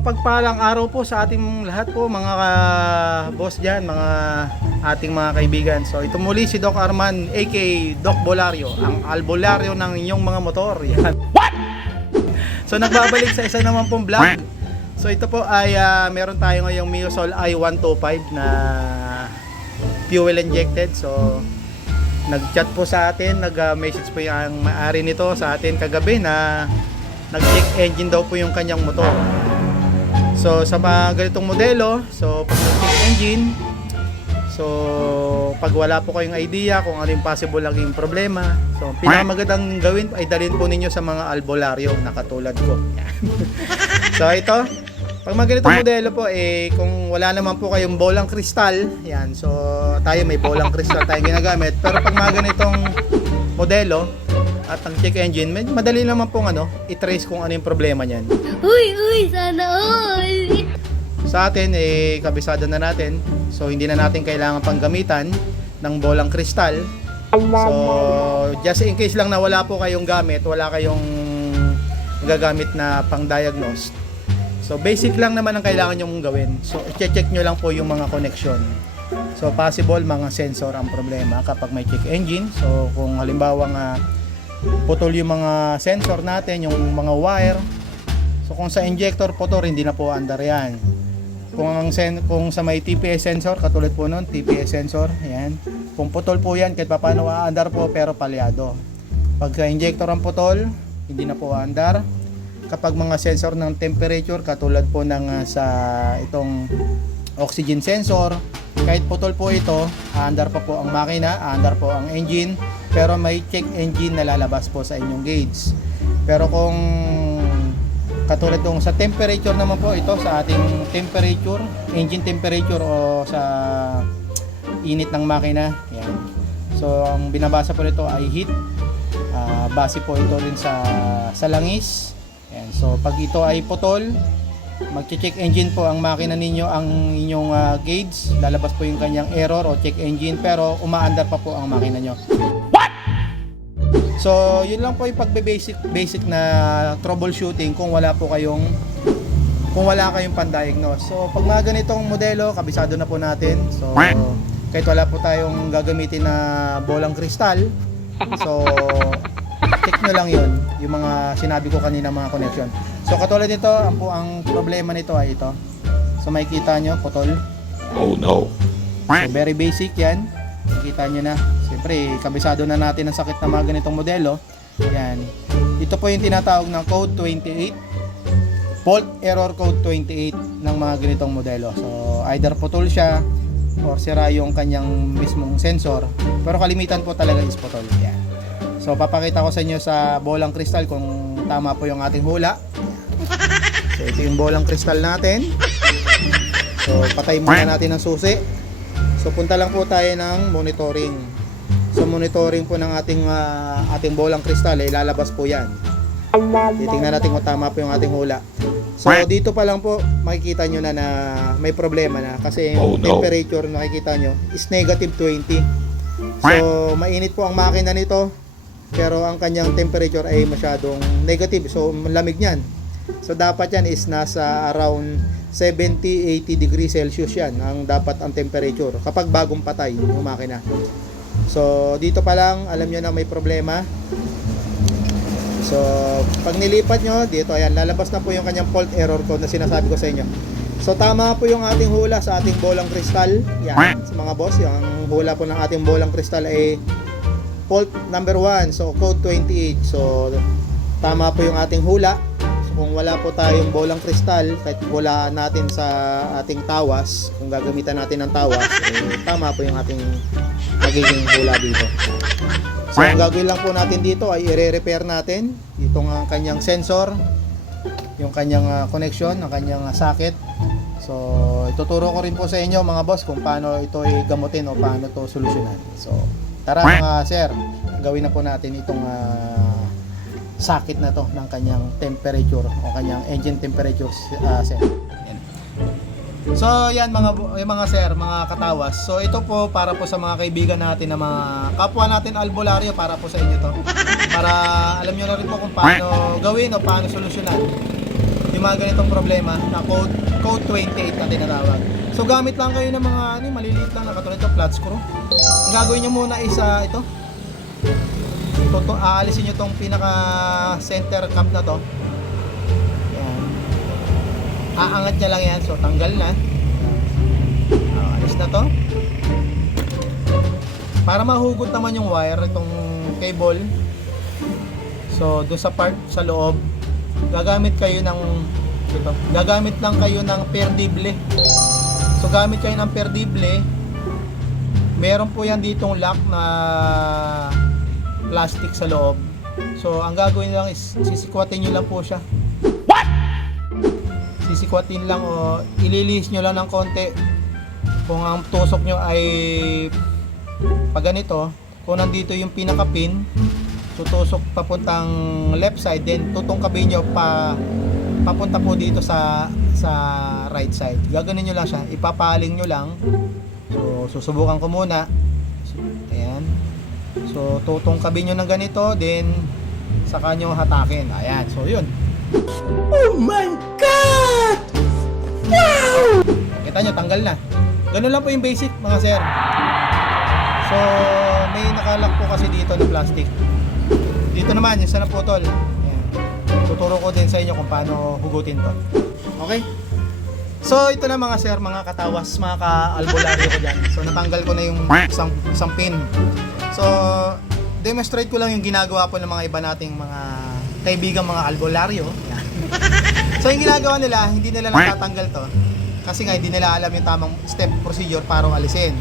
Mapagpalang araw po sa ating lahat po mga boss dyan, mga ating mga kaibigan. So ito muli si Doc Arman aka Doc Bolario, ang albularyo ng inyong mga motor. Yan. What? So nagbabalik sa isa naman pong vlog. So ito po ay meron tayo ngayong Miosol i125 na fuel injected. So nag-chat po sa atin, nag-message po yung may-ari nito sa atin kagabi na nag-check engine daw po yung kanyang motor. So sa mga ganitong modelo, so pag nag-check engine, so pag wala po kayong idea kung ano yung possible naging problema, so pinakamagandang gawin ay dalhin po ninyo sa mga albularyo na katulad ko. So ito, pag mga ganitong modelo po, kung wala naman po kayong bolang kristal, yan, so tayo may bolang kristal tayong ginagamit, pero pag mga ganitong modelo at ang check engine, madali naman pong i-trace kung ano yung problema niyan. Uy, sana all! Sa atin, kabisado na natin. So, hindi na natin kailangan pang gamitan ng bolang kristal. So, just in case lang na wala po kayong gamit, wala kayong gagamit na pang-diagnose. So, basic lang naman ang kailangan nyo mong gawin. So, i-check nyo lang po yung mga connection. So, possible mga sensor ang problema kapag may check engine. So, kung halimbawa nga putol yung mga sensor natin, yung mga wire. So kung sa injector putol, hindi na po andar yan. Kung sa may TPS sensor, katulad po nun, TPS sensor, yan. Kung putol po yan, kahit paano aandar po pero palyado. Pag sa injector ang putol, hindi na po aandar. Kapag mga sensor ng temperature, katulad po ng sa itong oxygen sensor, kahit putol po ito, aandar pa po ang makina, aandar po ang engine, pero may check engine na lalabas po sa inyong gauge. Pero kung katulad kung sa temperature naman po, ito sa ating temperature, engine temperature o sa init ng makina, yan. So ang binabasa po nito ay heat, base po ito rin sa langis, yan. So pag ito ay putol, magche-check engine po ang makina ninyo, ang inyong gauge, lalabas po yung kanyang error o check engine, pero umaandar pa po ang makina nyo. What? So yun lang po yung pagbe-basic na troubleshooting kung wala kayong pan-diagnose. So pag mga ganitong modelo, kabisado na po natin. So kahit wala po tayong gagamitin na bolang kristal, so check nyo lang yun, yung mga sinabi ko kanina, mga connection. So katulad nito, ang problema nito ay ito. So makikita nyo, putol. Oh no. So very basic yan. Makikita nyo na. Siyempre, kabisado na natin ang sakit ng mga ganitong modelo. Yan. Ito po yung tinatawag ng code 28. Fault error code 28 ng mga ganitong modelo. So either putol siya or sira yung kanyang mismong sensor. Pero kalimitan po talaga is putol. Yan. So papakita ko sa inyo sa bolang kristal kung tama po yung ating hula. So ito yung bolang kristal natin. So patay muna natin ang susi. So punta lang po tayo ng monitoring. So monitoring po ng ating bolang kristal, lalabas po yan. Titingnan natin kung tama po yung ating hula. So dito pa lang po makikita nyo na may problema na kasi yung temperature na makikita nyo is negative 20. So mainit po ang makina nito, pero ang kanyang temperature ay masyadong negative, so malamig niyan. So dapat yan is nasa around 70-80 degrees Celsius yan ang dapat ang temperature kapag bagong patay yung makina. So dito pa lang alam nyo na may problema. So pag nilipat nyo dito, ayan, lalabas na po yung kanyang fault error code na sinasabi ko sa inyo. So tama po yung ating hula sa ating bolang kristal. Yan, sa mga boss, yung hula po ng ating bolang kristal ay fault number 1, so code 28. So tama po yung ating hula. So, kung wala po tayong bolang kristal, kahit wala natin sa ating tawas, kung gagamitan natin ng tawas, tama po yung ating magiging hula dito. So ang gagawin lang po natin dito ay i-repair natin itong kanyang sensor, yung kanyang connection, ang kanyang socket. So ituturo ko rin po sa inyo mga boss kung paano ito gamutin o paano ito solusyonan. So tara mga sir, gawin na po natin itong socket na to ng kanyang temperature o kanyang engine temperature sir. So yan mga sir, mga katawas. So ito po para po sa mga kaibigan natin na mga kapwa natin albularyo, para po sa inyo to. Para alam niyo na rin po kung paano gawin o paano solusyonan yung mga ganitong problema na code 28 na tinatawag. So gamit lang kayo ng mga maliliit lang na katulad ito, flat screw. Ang gagawin nyo muna is ito. Aalisin nyo tong pinaka center cap na to. Yan. Aangat nya lang yan. So tanggal na. Alis na to. Para mahugot naman yung wire itong cable. So doon sa part sa loob, gagamit kayo ng ito. Gagamit lang kayo ng perdible. So gamit kayo ng perdible. Meron po yan ditong lock na plastic sa loob. So ang gagawin lang is sisikwatin nyo lang po siya. What? Sisikwatin lang o ililihis nyo lang ng konti. Kung ang tusok nyo ay pag ganito, kung nandito yung pinaka pin, tutusok papuntang left side, then tutungkabin nyo papunta po dito sa right side. Gaganin nyo lang siya, ipapaling nyo lang. So susubukan ko muna. Ayan. So tutungkabin nyo ng ganito, then saka nyo hatakin. Ayan, so yun. Oh my God! Wow! Kita nyo, tanggal na. Ganun lang po yung basic mga sir. So may nakalock po kasi dito na plastic. Dito naman yung sa naputol. Ayan. Tuturo ko din sa inyo kung paano hugutin to. Okay? So ito na mga sir, mga katawas, mga ka-albularyo ko dyan. So natanggal ko na yung isang pin. So demonstrate ko lang yung ginagawa po ng mga iba nating mga kaibigang mga albularyo. So yung ginagawa nila, hindi nila natatanggal to. Kasi nga hindi nila alam yung tamang step procedure para alisin.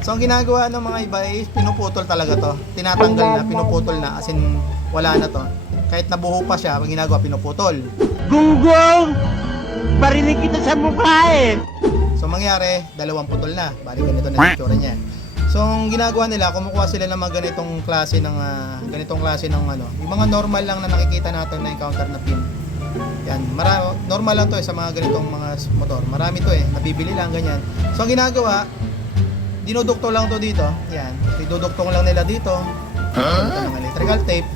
So ang ginagawa ng mga iba is pinuputol talaga to. Tinatanggal na, pinuputol na, as in wala na to. Kahit nabuho pa siya, ang ginagawa pinuputol. Gunggong! Barinig kita sa mukha eh! So mangyari, dalawang putol na. Bali ganito na yung itsura niya. So ang ginagawa nila, kumukuha sila ng mga ganitong klase ng yung mga normal lang na nakikita natin na encounter na pin. Yan, normal lang to sa mga ganitong mga motor. Marami to nabibili lang ganyan. So ang ginagawa, dinudukto lang to dito. Yan, dinudukto lang nila dito. Ito ng electrical tape.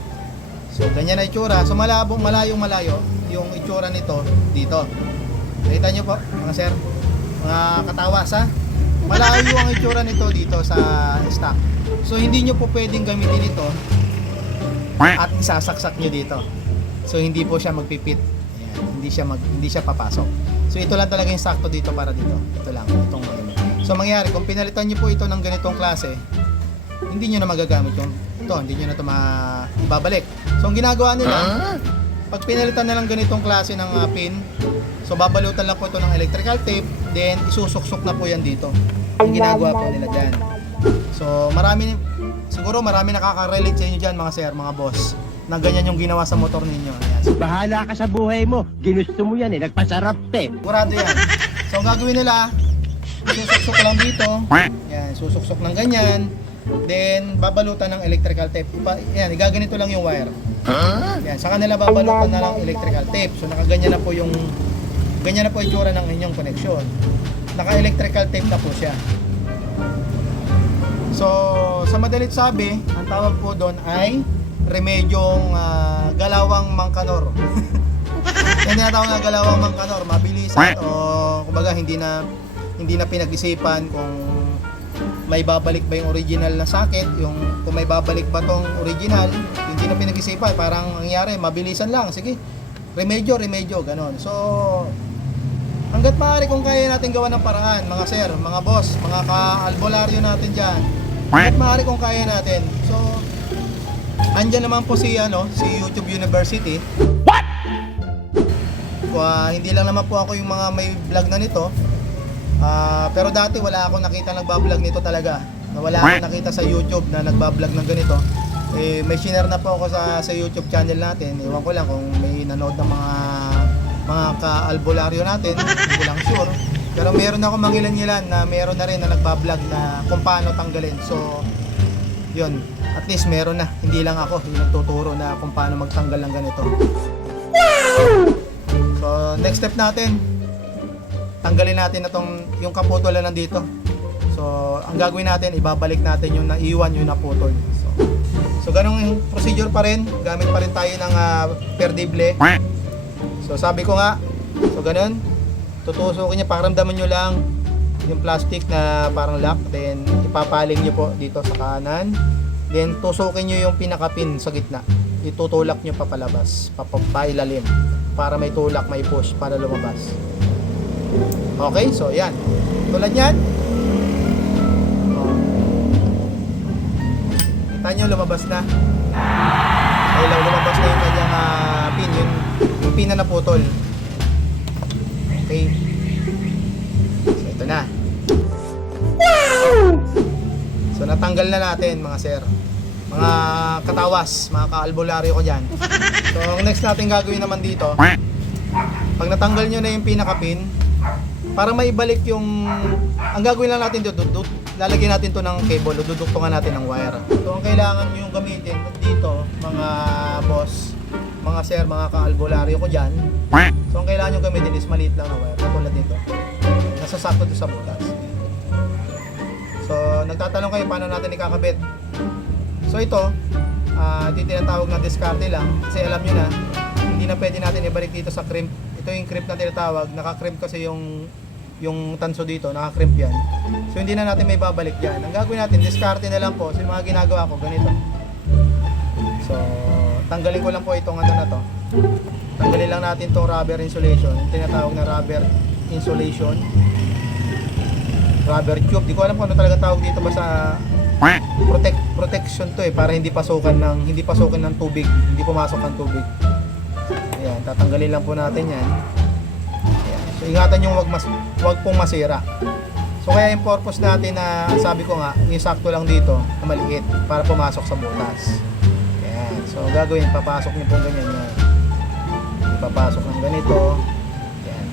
So ganyan na itsura. So malayong-malayo yung itsura nito dito. Nakita nyo po, mga sir, mga katawas ha. Malayo ang itsura nito dito sa stock. So hindi nyo po pwedeng gamitin ito at isasaksak nyo dito. So hindi po siya magpipit. Ayan, hindi siya papasok. So ito lang talaga yung sakto dito para dito. Ito lang, itong so mangyari, kung pinalitan nyo po ito ng ganitong klase, hindi nyo na magagamit yung ito, hindi nyo na ito ibabalik. So ang ginagawa nila, pag pinalitan na lang ganitong klase ng pin, so babalutan lang po ito ng electrical tape, then isusuksok na po yan dito. Ang ginagawa po nila dyan. So siguro marami nakaka-relate sa inyo dyan mga sir, mga boss, na ganyan yung ginawa sa motor ninyo. Ayan. So, Bahala ka sa buhay mo. Ginusto mo yan nagpasarap sigurado yan. So ang gagawin nila, susuksok lang dito. Yan, susuksok ng ganyan. Then babalutan ng electrical tape. Yan, igaganito lang yung wire. Yan, sa kanila babalutan na lang electrical tape. So nakaganyan na po yung itsura ng inyong connection. Naka-electrical tape na po siya. So sa madalit sabi, ang tawag po doon ay remedyong galawang mangkanor. Yan tinatawag na galawang mangkanor, mabilisan o kumbaga hindi na pinag-isipan kung may babalik ba yung original na socket, kung may babalik ba tong original, hindi na pinag-isipan, parang nangyari, mabilisan lang, sige, remedyo, ganon. So hanggat maaari kung kaya natin gawa ng paraan, mga sir, mga boss, mga ka-albularyo natin dyan, hanggat maaari kung kaya natin. So andyan naman po si YouTube University. What? Hindi lang naman po ako yung mga may vlog na nito. Pero dati wala akong nakita nagbablog nito talaga. Wala akong nakita sa YouTube na nagbablog ng ganito. May share na po ako sa YouTube channel natin. Ewan ko lang kung may nanood ng mga ka-albularyo natin. Hindi ko lang sure. Pero meron ako mangilan-ngilan na meron na rin na nagbablog na kung paano tanggalin. So yun, at least meron na. Hindi lang ako yung nagtuturo na kung paano magtanggal ng ganito. So next step natin, tanggalin natin na yung kaputulan nandito. So ang gagawin natin, ibabalik natin yung naiwan, yung naputol. So ganung yung procedure pa rin. Gamit pa rin tayo ng perdible. So sabi ko nga, So ganun, tutusukin niya, pakiramdaman nyo lang yung plastic na parang lock, then ipapaling nyo po dito sa kanan, then tusukin nyo yung pinaka-pin sa gitna, itutulak nyo papalabas, papailalim, para may tulak, may push para lumabas. Okay, so yan, tulad yan. Kita nyo, lumabas na. Ay, lumabas na yung kanyang pin, yung pin na naputol. Okay. So, ito na. So, natanggal na natin, mga sir. Mga katawas, mga kaalbularyo ko dyan. So, ang next natin gagawin naman dito, pag natanggal nyo na yung pinaka-pin, para maibalik yung... Ang gagawin lang natin dito, lalagyan natin to ng cable, duduktungan natin ng wire. So, ang kailangan nyo yung gamitin dito, mga boss, mga sir, mga kaalbularyo ko dyan. So, ang kailangan nyo gamitin is maliit lang na wire, katulad nito. Nasasakto doon sa butas. So, nagtatanong kayo paano natin ikakabit. So, ito yung tinatawag na diskarte lang. Kasi alam nyo na, hindi na pwede natin ibalik dito sa crimp. Ito yung crimp na tinatawag. Naka-crimp kasi yung tanso dito, naka-crimp yan. So, hindi na natin may babalik dyan. Ang gagawin natin, diskarte na lang po. So, yung mga ginagawa ko, ganito. So, tanggalin ko lang po itong ano na to. Tanggalin lang natin itong rubber insulation. Yung tinatawag na rubber insulation. Rubber tube. Di ko alam kung ano talaga tawag dito, basta protection to para hindi pasukan ng tubig, hindi pumasok ng tubig. Ayan, tatanggalin lang po natin yan. Ayan. So ingatan yung wag pong masira. So kaya yung purpose natin na sabi ko nga, yung sakto lang dito, na maliit para pumasok sa butas. Ayan. So gagawin, papasok niyo po ganyan yan. Ipapasok ng ganito. Ayan.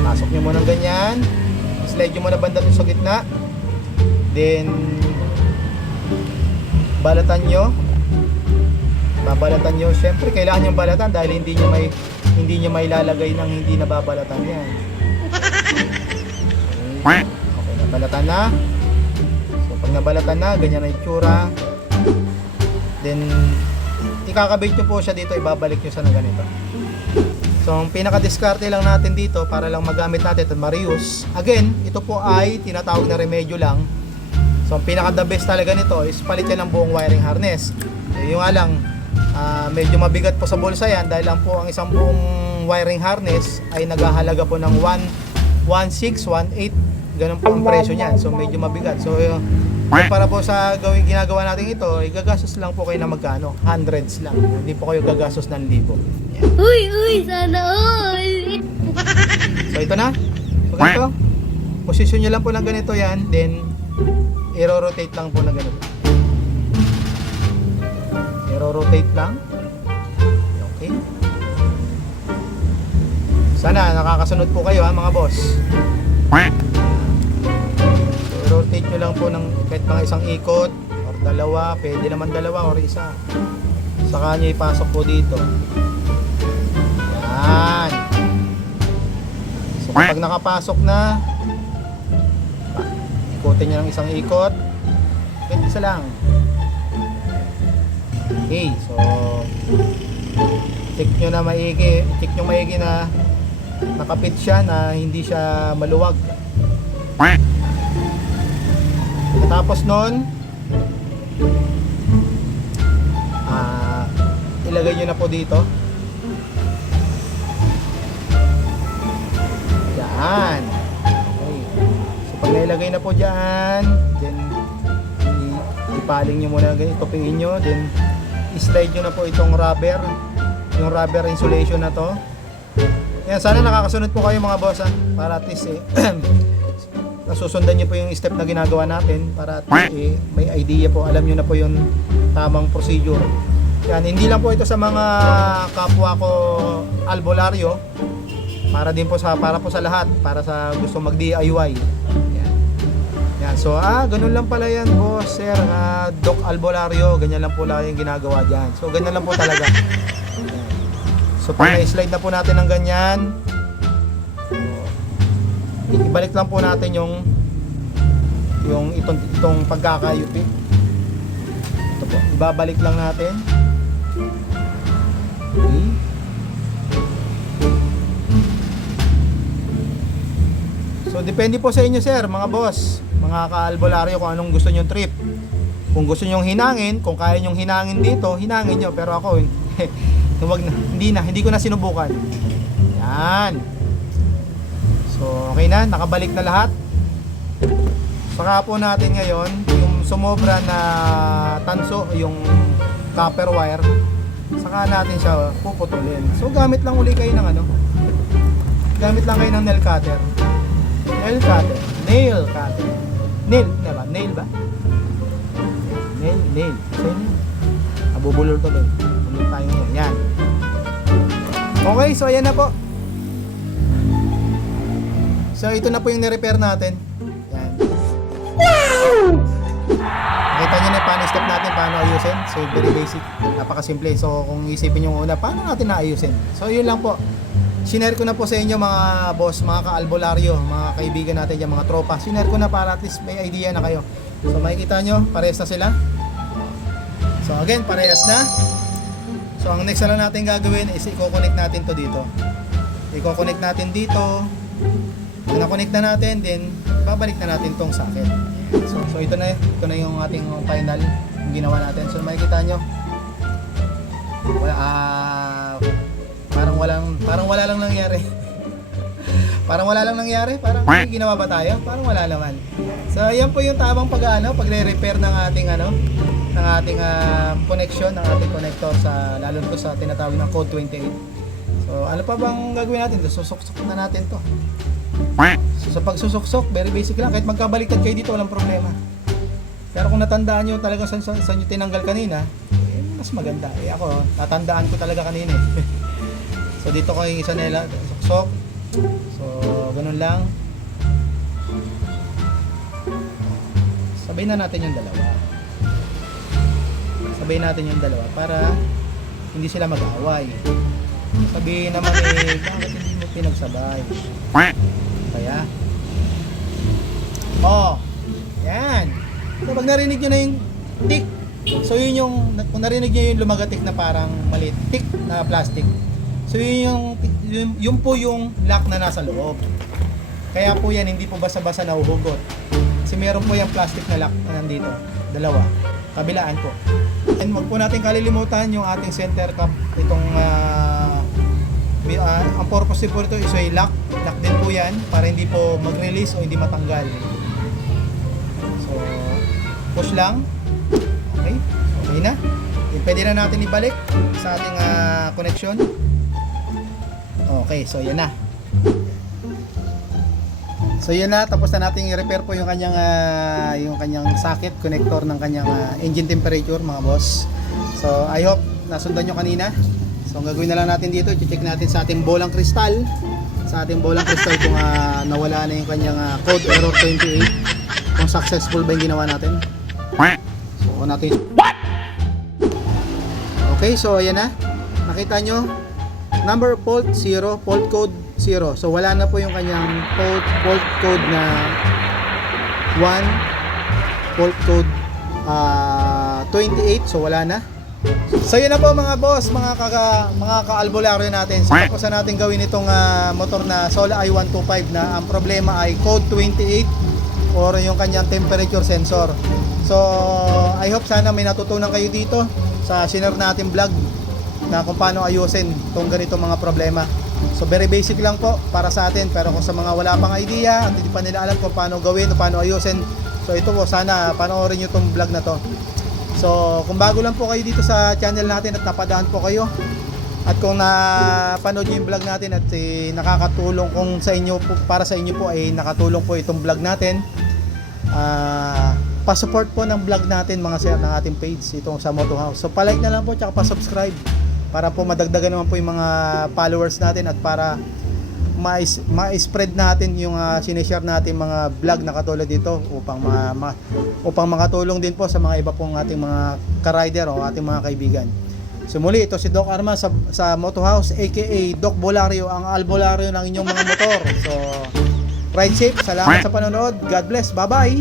Pasok niyo muna ng ganyan. Slide nyo muna banda sa gitna, then balatan nyo, babalatan nyo. Siyempre kailangan yung balatan dahil hindi nyo may lalagay ng hindi nababalatan yan. Okay, nabalatan na. So pag nabalatan na, ganyan na yung tsura, then ikakabit nyo po siya dito, ibabalik nyo sa na ganito. So, ang pinaka-diskarte lang natin dito para lang magamit natin at ma-reuse. Again, ito po ay tinatawag na remedyo lang. So, ang pinaka-the best talaga nito is palit yan ng buong wiring harness. Yung nga lang, medyo mabigat po sa bulsa yan dahil lang po ang isang buong wiring harness ay naghahalaga po ng 1.6, 1.8. Ganun po ang presyo niyan. So, medyo mabigat. So, para po sa ginagawa natin ito, gagastos lang po kayo na magkano? Hundreds lang. Hindi po kayo gagastos ng libo. Uy, sana all. So ito na. So ganito. Posisyon nyo lang po ng ganito yan. Then, i-rotate lang po ng ganito. I-rotate lang. Okay. Sana nakakasunod po kayo mga boss. So, i-rotate nyo lang po ng kahit mga isang ikot or dalawa. Pwede naman dalawa or isa. Saka nyo ipasok po dito. Yan. So kapag nakapasok na, ikutin nyo ng isang ikot. Kahit isa lang. Okay, so check nyo maigi na nakapit siya, na hindi siya maluwag. Tapos nun, ilagay nyo na po dito. Yan. Okay. So pag nailagay na po dyan, then ipaling nyo muna ganito, tupingin nyo, then slide nyo na po itong rubber, yung rubber insulation na to. Yan, sana nakakasunod po kayo mga boss para at least nasusundan nyo po yung step na ginagawa natin, para at least may idea po, alam nyo na po yung tamang procedure. Yan, hindi lang po ito sa mga kapwa ko albularyo, para din po para po sa lahat, para sa gusto mag DIY. Yan. Yan. So ganun lang pala yan, boss, sir, Doc Albularyo, ganyan lang po lang yung ginagawa diyan. So ganyan lang po talaga. Yan. So pag na-slide na po natin ng ganyan, ibalik lang po natin yung itong pagkakayupi. Ito po, ibabalik lang natin. Okay. depende po sa inyo sir, mga boss, mga ka-albularyo, kung anong gusto nyong trip. Kung gusto nyong hinangin, kung kaya nyong hinangin dito, hinangin nyo. Pero ako, hindi ko na sinubukan. Yan. So, okay na, nakabalik na lahat. Saka po natin ngayon, yung sumobra na tanso, yung copper wire, saka natin siya puputulin. So, gamit lang uli kayo ng gamit lang kayo ng nail cutter. Nail cutter. Nail cutter. Nail, diba? Nail ba? Nail. Sa'yo na. Nabubulol tuloy. Bulol tayo ngayon. Yan. Okay, so ayan na po. So ito na po yung ni-repair natin. Yan. Nakita nyo na paano step natin, paano ayusin. So very basic. Napakasimple. So kung isipin nyo una, paano natin naayusin? So yun lang po. Sinare ko na po sa inyo mga boss, mga ka-albularyo, mga kaibigan natin dyan, mga tropa. Sinare ko na para at least may idea na kayo. So makikita nyo, parehas na sila. So again, parehas na. So ang next na lang natin gagawin is i-connect natin to dito. I-connect natin dito. Pag na-connect na natin, then babalik na natin tong socket. So ito na yung ating final yung ginawa natin. So makikita nyo. Parang wala lang nangyari. Parang may ginawa ba tayo? Parang wala naman. So ayan po yung tamang pagre-repair ng ating connection, ng ating connector sa lalo to sa tinatawag ng code 28. So ano pa bang gagawin natin? Susuk-suk na natin to. So sa pagsusuk-suk, very basic lang. Kahit magkabaliktad kayo dito, walang problema. Pero kung natandaan nyo talaga sa nyo tinanggal kanina, mas maganda. Ako, natandaan ko talaga kanina eh. So dito ko yung isa nila, susuk-suk. So ganun lang. Sabayin na natin yung dalawa para hindi sila mag-away. Sabihin naman bakit hindi mo pinagsabay? Kaya yan. So pag narinig nyo na yung tick, so yun yung, kung narinig nyo yung lumagatik na parang maliit tick na plastic, so yun po yung lock na nasa loob. Kaya po yan, hindi po basa-basa nahuhugot. Kasi meron po yung plastic na lock na nandito, dalawa, kabilaan po. And wag po natin kalilimutan yung ating center cap. Itong ang purpose po ito is ay lock din po yan para hindi po mag-release o hindi matanggal. So push lang. Okay na. Pwede na natin ibalik sa ating connection. Okay, so yan na. So yan na, tapos na natin i-repair po yung kanyang socket connector ng kanyang engine temperature, mga boss. So I hope nasundan nyo kanina. So ang gagawin na lang natin dito, i-check natin sa ating bolang kristal. Kung nawala na yung kanyang code error 28. Kung successful ba yung ginawa natin. So kung natin. Okay, so ayan na. Nakita nyo, number fault 0, fault code 0. So wala na po yung kanyang fault code na 1, fault code 28. So wala na. So yun na po mga boss, mga ka-albularyo natin. So tapos na natin gawin itong motor na Sola i125 na ang problema ay code 28 or yung kanyang temperature sensor. So I hope sana may natutunan kayo dito sa sinare natin vlog na kung paano ayusin itong ganitong mga problema. So very basic lang po para sa atin, pero kung sa mga wala pang idea at hindi pa nila alam kung paano gawin o paano ayusin, so ito po, sana panoorin nyo itong vlog na to. So kung bago lang po kayo dito sa channel natin at napadaan po kayo, at kung napanood nyo yung vlog natin at nakakatulong, kung sa inyo po, para sa inyo po ay nakatulong po itong vlog natin, pa-support po ng vlog natin mga sir ng ating page itong sa Moto House. So palike na lang po tsaka pa-subscribe para po madagdagan naman po yung mga followers natin at para ma-spread natin yung sinishare natin mga vlog na katulad dito upang makatulong din po sa mga iba pong ating mga ka-rider o ating mga kaibigan. So muli, ito si Doc Arma sa Moto House aka Doc Bolario, ang albularyo ng inyong mga motor. So ride safe, salamat sa panonood, God bless, bye bye.